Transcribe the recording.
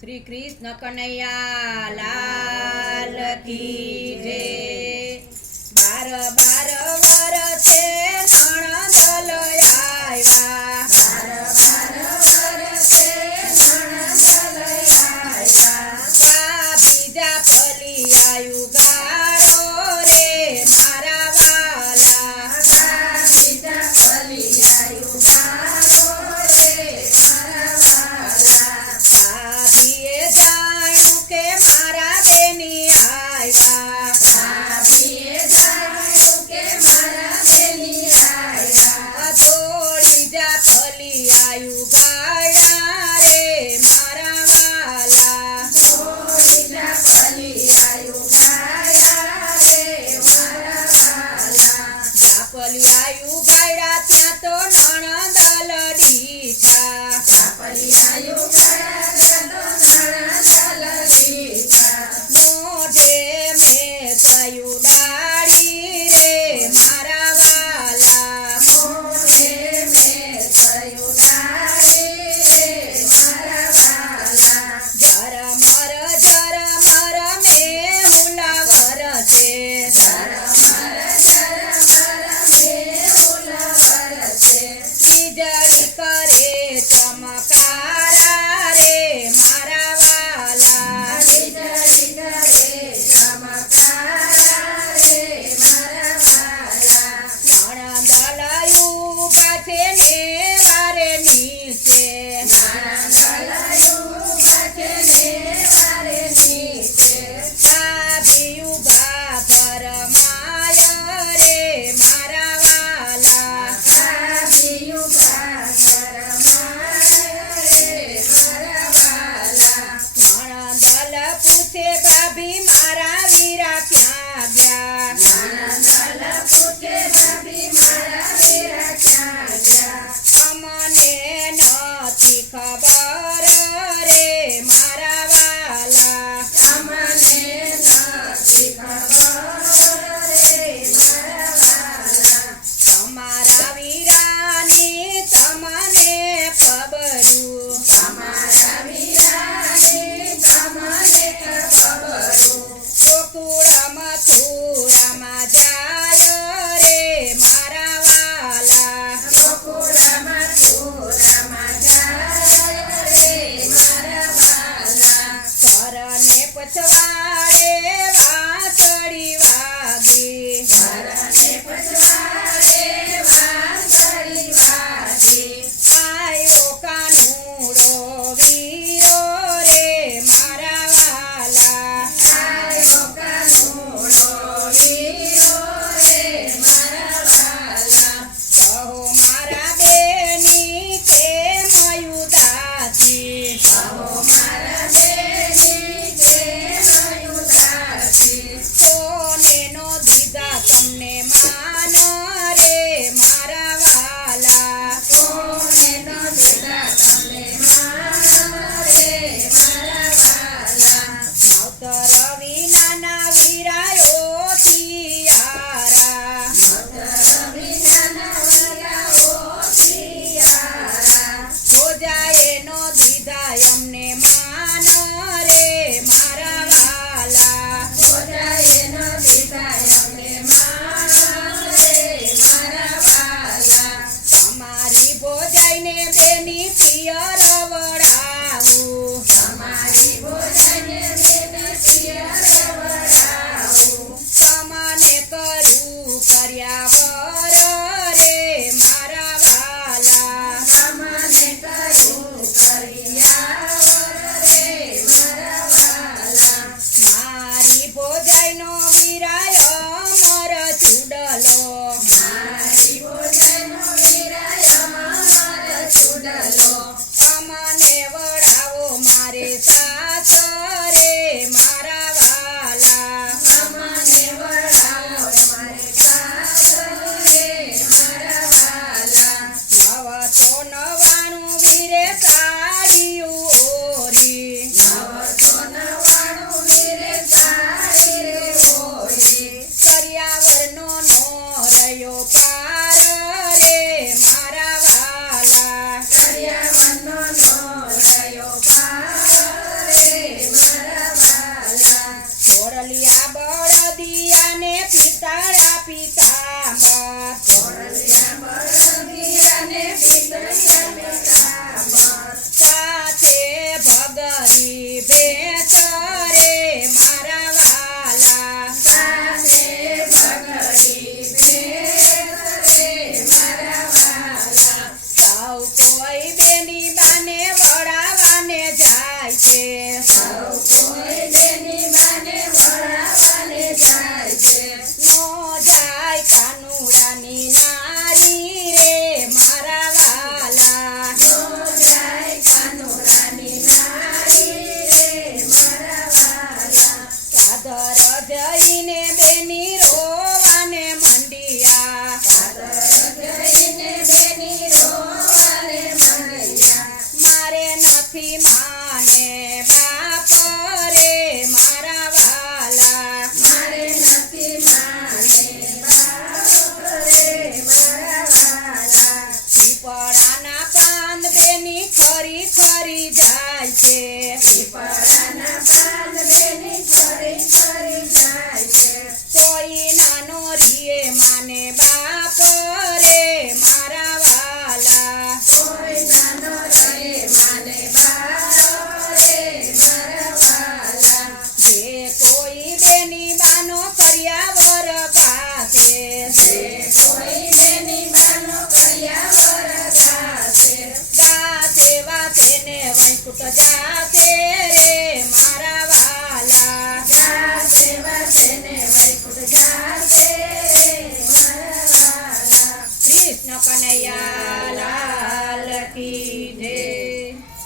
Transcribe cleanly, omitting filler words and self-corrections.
श्री कृष्ण कन्हैया लाल की जय। 12 वर्षे नणंद लयाव्या, 12 वर्षे नणंद लयाव्या। बीजा फलियायु गाड़ो रे मारा वाला, बीजा फलियायु गाड़ो रे मारा वाला। भाभीए जाणु के मारा बेनी आव्या, भाभीए जाणु के मारा बेनी आव्या। जोड़ी जा फलियायु गाड़ा रे मारा वाला, जोड़ी जा फलियायु गाड़ा रे मारा वाला। जा फलियायु गाड़ा त्या तो नणंद लड़ीठा, जा फलियायु गाड़ा त्या तो नणंद लड़ीठा। मोढे में सयु डाड़ी रे मारा वाला, मोढे में सयु डाड़ी रे मारा वाला। झरमर में हुलावर छे, झरमर में हुलावर छे। वीजળી करे चमकारा रे मारा वाला, वीजળી करे चमकारा रे मारा वाला। नणंद लयूबा छे ने वारे नीचे, नणंद लयूबा छे ने वारे नीचे। भाभी उभा फरमाय रे मारा वाला, भाभी उभा फरमाय रे मारा वाला। नणंदल पूछे भाभी मारा वीरा क्या गया, नणंदल पूछे भाभी मारा वीरा क्या गया। अमने नथी खबर रे मारा वाला, अमने नथी खबर रे मारा वाला। तमारा वीरानी तमने खबरू, तमारा वीरानी तमने खबरू। માને બાપ રે મારા વાલા મારે નથી માને બાપ રે મારા વાલા પીપળાના પાન બેની ખરી ખરી જાય છે પીપળાના પાન બેની ખરી ખરી જાય છે કોઈ નાનો રીએ માને બાપ રે મારા વાલા કોઈ નાનો રે માને બાપ રે મારા વાલા જે કોઈ બેની બાનો કર્યા વર ગાશે જે કોઈ બેની બાનો કર્યા વર ગાશે ગાશે વાસે ને વૈકુટ જાશે